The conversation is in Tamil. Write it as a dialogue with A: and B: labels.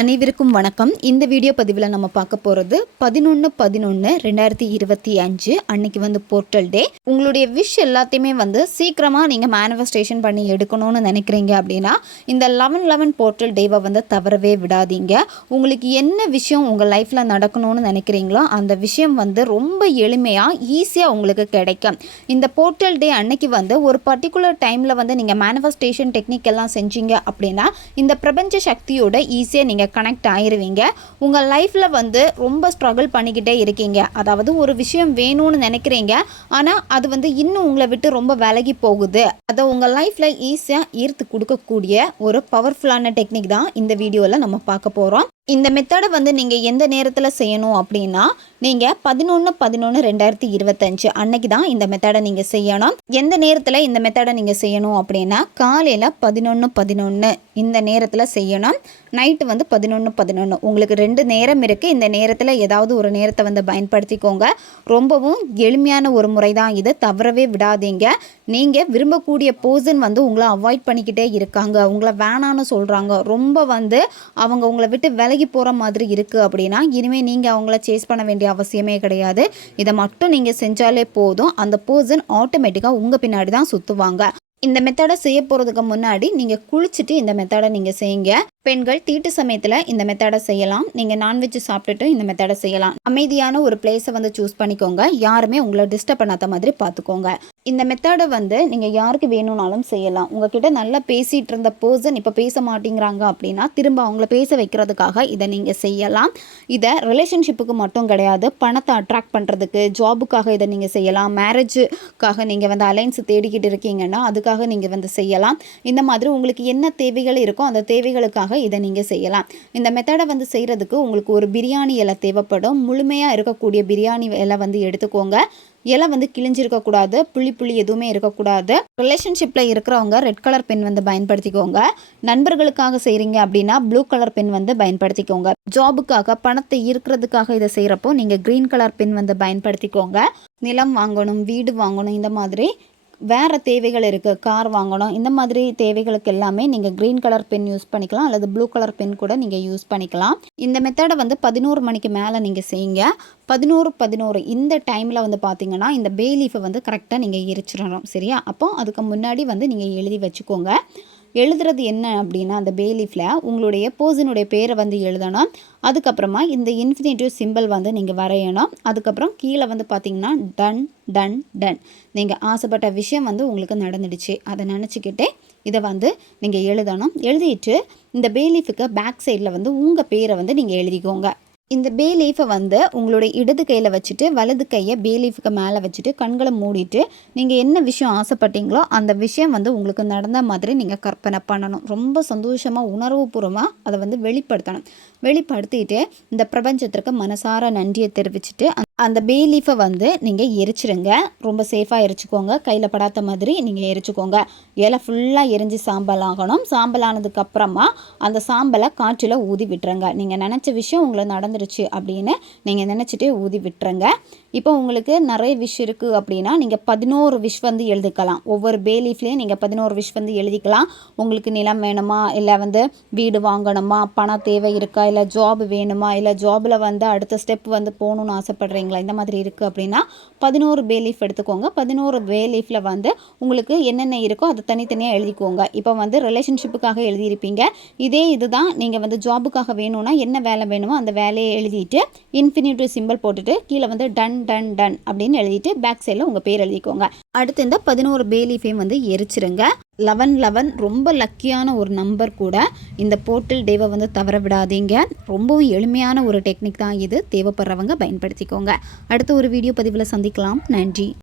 A: அனைவருக்கும் வணக்கம். இந்த வீடியோ பதிவில் நம்ம பார்க்க போகிறது பதினொன்று பதினொன்று ரெண்டாயிரத்தி இருபத்தி அஞ்சு அன்னைக்கு வந்து போர்ட்டல் டே உங்களுடைய விஷ் எல்லாத்தையுமே வந்து சீக்கிரமாக நீங்கள் மேனிஃபெஸ்டேஷன் பண்ணி எடுக்கணும்னு நினைக்கிறீங்க அப்படின்னா இந்த லெவன் லெவன் போர்ட்டல் டேவை வந்து தவறவே விடாதீங்க. உங்களுக்கு என்ன விஷயம் உங்கள் லைஃப்பில் நடக்கணும்னு நினைக்கிறீங்களோ அந்த விஷயம் வந்து ரொம்ப எளிமையாக ஈஸியாக உங்களுக்கு கிடைக்கும். இந்த போர்ட்டல் டே அன்னைக்கு வந்து ஒரு பர்டிகுலர் டைமில் வந்து நீங்கள் மேனிஃபெஸ்டேஷன் டெக்னிக் எல்லாம் செஞ்சீங்க அப்படின்னா இந்த பிரபஞ்ச சக்தியோட ஈஸியாக நீங்கள் கனெக்ட் ஆயிடுவீங்க உங்கள் லைஃப்பில் வந்து ரொம்ப ஸ்ட்ரகிள் பண்ணிக்கிட்டே இருக்கீங்க. அதாவது ஒரு விஷயம் வேணும்னு நினைக்கிறீங்க. ஆனால் அது வந்து இன்னும் உங்களை விட்டு ரொம்ப விலகி போகுது. அதை உங்கள் லைஃப்பில் ஈஸியாக ஈர்த்து கொடுக்கக்கூடிய ஒரு பவர்ஃபுல்லான டெக்னிக் தான் இந்த வீடியோவில் நம்ம பார்க்க போகிறோம் இந்த மெத்தடை வந்து நீங்கள் எந்த நேரத்தில் செய்யணும் அப்படின்னா நீங்கள் பதினொன்று பதினொன்று ரெண்டாயிரத்தி இருபத்தஞ்சு அன்னைக்கு தான் இந்த மெத்தடை நீங்கள் செய்யணும். எந்த நேரத்தில் இந்த மெத்தடை நீங்கள் செய்யணும் அப்படின்னா காலையில் பதினொன்று பதினொன்று இந்த நேரத்தில் செய்யணும். நைட்டு வந்து பதினொன்று பதினொன்று உங்களுக்கு ரெண்டு நேரம் இருக்குது இந்த நேரத்தில் ஏதாவது ஒரு நேரத்தை வந்து பயன்படுத்திக்கோங்க. ரொம்பவும் எளிமையான ஒரு முறை தான் இது. தவறவே விடாதீங்க. நீங்கள் விரும்பக்கூடிய போர்சன் வந்து உங்களை அவாய்ட் பண்ணிக்கிட்டே இருக்காங்க. உங்களை வேணான்னு சொல்கிறாங்க ரொம்ப வந்து அவங்க உங்களை விட்டு விலகி போகிற மாதிரி இருக்குது அப்படின்னா இனிமேல் நீங்கள் அவங்கள சேஸ் பண்ண வேண்டிய அவசியமே கிடையாது. இதை மட்டும் நீங்கள் செஞ்சாலே போதும். அந்த போர்சன் ஆட்டோமேட்டிக்காக உங்கள் பின்னாடி தான் சுற்றுவாங்க இந்த மெத்தடை செய்ய போகிறதுக்கு முன்னாடி நீங்கள் குளிச்சுட்டு இந்த மெத்தடை நீங்கள் செய்யுங்க. பெண்கள் தீட்டு சமயத்தில் இந்த மெத்தடை செய்யலாம். நீங்கள் நான்வெஜ் சாப்பிட்டுட்டு இந்த மெத்தடை செய்யலாம். அமைதியான ஒரு பிளேஸை வந்து சூஸ் பண்ணிக்கோங்க. யாருமே உங்களை டிஸ்டர்ப் பண்ணாத மாதிரி பார்த்துக்கோங்க. இந்த மெத்தடை வந்து நீங்கள் யாருக்கு வேணும்னாலும் செய்யலாம். உங்ககிட்ட நல்லா பேசிகிட்டு இருந்த பர்சன் இப்போ பேச மாட்டேங்கிறாங்க அப்படின்னா திரும்ப அவங்கள பேச வைக்கிறதுக்காக இதை நீங்கள் செய்யலாம். இதை ரிலேஷன்ஷிப்புக்கு மட்டும் கிடையாது. பணத்தை அட்ராக்ட் பண்ணுறதுக்கு ஜாபுக்காக இதை நீங்கள் செய்யலாம். மேரேஜுக்காக நீங்கள் வந்து அலைன்ஸ் தேடிக்கிட்டு இருக்கீங்கன்னா அதுக்காக நீங்கள் வந்து செய்யலாம். இந்த மாதிரி உங்களுக்கு என்ன தேவைகள் இருக்கோ அந்த தேவைகளுக்காக இதை நீங்கள் செய்யலாம். இந்த மெத்தடை வந்து செய்கிறதுக்கு உங்களுக்கு ஒரு பிரியாணி இலை தேவைப்படும். முழுமையாக இருக்கக்கூடிய பிரியாணி இலை வந்து எடுத்துக்கோங்க. இலை வந்து கிழிஞ்சிருக்கக்கூடாது புள்ளி புள்ளி எதுவுமே இருக்கக்கூடாது ரிலேஷன்ஷிப்பில் இருக்கிறவங்க ரெட் கலர் பென் வந்து பயன்படுத்திக்கோங்க. நண்பர்களுக்காக செய்கிறீங்க அப்படின்னா ப்ளூ கலர் பென் வந்து பயன்படுத்திக்கோங்க. ஜாபுக்காக பணத்தை ஈர்க்கிறதுக்காக இதை செய்கிறப்போ நீங்கள் க்ரீன் கலர் பென் வந்து பயன்படுத்திக்கோங்க. நிலம் வாங்கணும் வீடு வாங்கணும் இந்த மாதிரி வேறு தேவைகள் இருக்குது கார் வாங்கணும் இந்த மாதிரி தேவைகளுக்கு எல்லாமே நீங்கள் க்ரீன் கலர் பென் யூஸ் பண்ணிக்கலாம் அல்லது ப்ளூ கலர் பென் கூட நீங்கள் யூஸ் பண்ணிக்கலாம். இந்த மெத்தடை வந்து பதினோரு மணிக்கு மேலே நீங்கள் செய்யுங்க. பதினோரு பதினோரு இந்த டைமில் வந்து பார்த்தீங்கன்னா இந்த பே லீஃபை வந்து கரெக்டாக நீங்கள் எரிச்சிடணும் சரியா? அப்போ அதுக்கு முன்னாடி வந்து நீங்கள் எழுதி வச்சுக்கோங்க. எழுதுறது என்ன அப்படின்னா அந்த பேலீஃபில் உங்களுடைய போர்சனுடைய பேரை வந்து எழுதணும். அதுக்கப்புறமா இந்த இன்ஃபினிட்டிவ் சிம்பிள் வந்து நீங்கள் வரையணும். அதுக்கப்புறம் கீழே வந்து பார்த்தீங்கன்னா டன் டன் டன் நீங்கள் ஆசைப்பட்ட விஷயம் வந்து உங்களுக்கு நடந்துடுச்சு. அதை நினச்சிக்கிட்டே இதை வந்து நீங்கள் எழுதணும். எழுதிட்டு இந்த பேலீஃபுக்கு பேக் சைடில் வந்து உங்கள் பேரை வந்து நீங்கள் எழுதிக்கோங்க. இந்த பே லீஃபை வந்து உங்களுடைய இடது கையில் வச்சுட்டு வலது கையை பே லீஃபுக்கு மேலே வச்சுட்டு கண்களை மூடிட்டு நீங்கள் என்ன விஷயம் ஆசைப்பட்டீங்களோ அந்த விஷயம் வந்து உங்களுக்கு நடந்த மாதிரி நீங்கள் கற்பனை பண்ணணும். ரொம்ப சந்தோஷமாக உணர்வுபூர்வமாக அதை வந்து வெளிப்படுத்தணும். வெளிப்படுத்திட்டு இந்த பிரபஞ்சத்திற்கு மனசார நன்றியை தெரிவிச்சுட்டு அந்த பே லீஃபை வந்து நீங்கள் எரிச்சிருங்க. ரொம்ப சேஃபாக எரிச்சுக்கோங்க. கையில் படாத மாதிரி நீங்கள் எரிச்சுக்கோங்க. இலை ஃபுல்லாக எரிஞ்சு சாம்பல் ஆகணும். சாம்பல் ஆனதுக்கப்புறமா அந்த சாம்பலை காற்றில் ஊதி விட்டுருங்க. நீங்கள் நினச்ச விஷயம் உங்களை நடந்துருச்சு அப்படின்னு நீங்கள் நினச்சிட்டு ஊதி விட்டுருங்க. இப்போ உங்களுக்கு நிறைய விஷ் இருக்குது அப்படின்னா நீங்கள் பதினோரு விஷ் வந்து எழுதிக்கலாம். ஒவ்வொரு பே லீஃப்லேயும் நீங்கள் பதினோரு விஷ் வந்து எழுதிக்கலாம். உங்களுக்கு நிலம் வேணுமா? இல்லை வந்து வீடு வாங்கணுமா? பணம் தேவை இருக்கா? இல்லை ஜாப் வேணுமா? இல்லை ஜாபில் வந்து அடுத்த ஸ்டெப் வந்து போகணுன்னு ஆசைப்பட்றீங்களா? இந்த மாதிரி இருக்குது அப்படின்னா பதினோரு பே லீஃப் எடுத்துக்கோங்க. பதினோரு பே லீஃபில் வந்து உங்களுக்கு என்னென்ன இருக்கோ அதை தனித்தனியாக எழுதிக்கோங்க. இப்போ வந்து ரிலேஷன்ஷிப்புக்காக எழுதியிருப்பீங்க. இதே இதுதான் நீங்கள் வந்து ஜாபுக்காக வேணும்னா என்ன வேலை வேணுமோ அந்த வேலையை எழுதிட்டு இன்ஃபினிட்டிவ் சிம்பிள் போட்டுட்டு கீழே வந்து டன் டன் டன் அப்படின்னு எழுதிட்டு பேக் சைடில் உங்கள் பேர் எழுதிக்கோங்க. அடுத்து இந்த பதினோரு பேலீஃபையும் வந்து எரிச்சிருங்க. லெவன் லெவன் ரொம்ப லக்கியான ஒரு நம்பர் கூட. இந்த போர்ட்டல் டேவை வந்து தவற விடாதீங்க. ரொம்பவும் எளிமையான ஒரு டெக்னிக் தான் இது. தேவைப்படுறவங்க பயன்படுத்திக்கோங்க. அடுத்த ஒரு வீடியோ பதிவில் சந்திக்கலாம். நன்றி.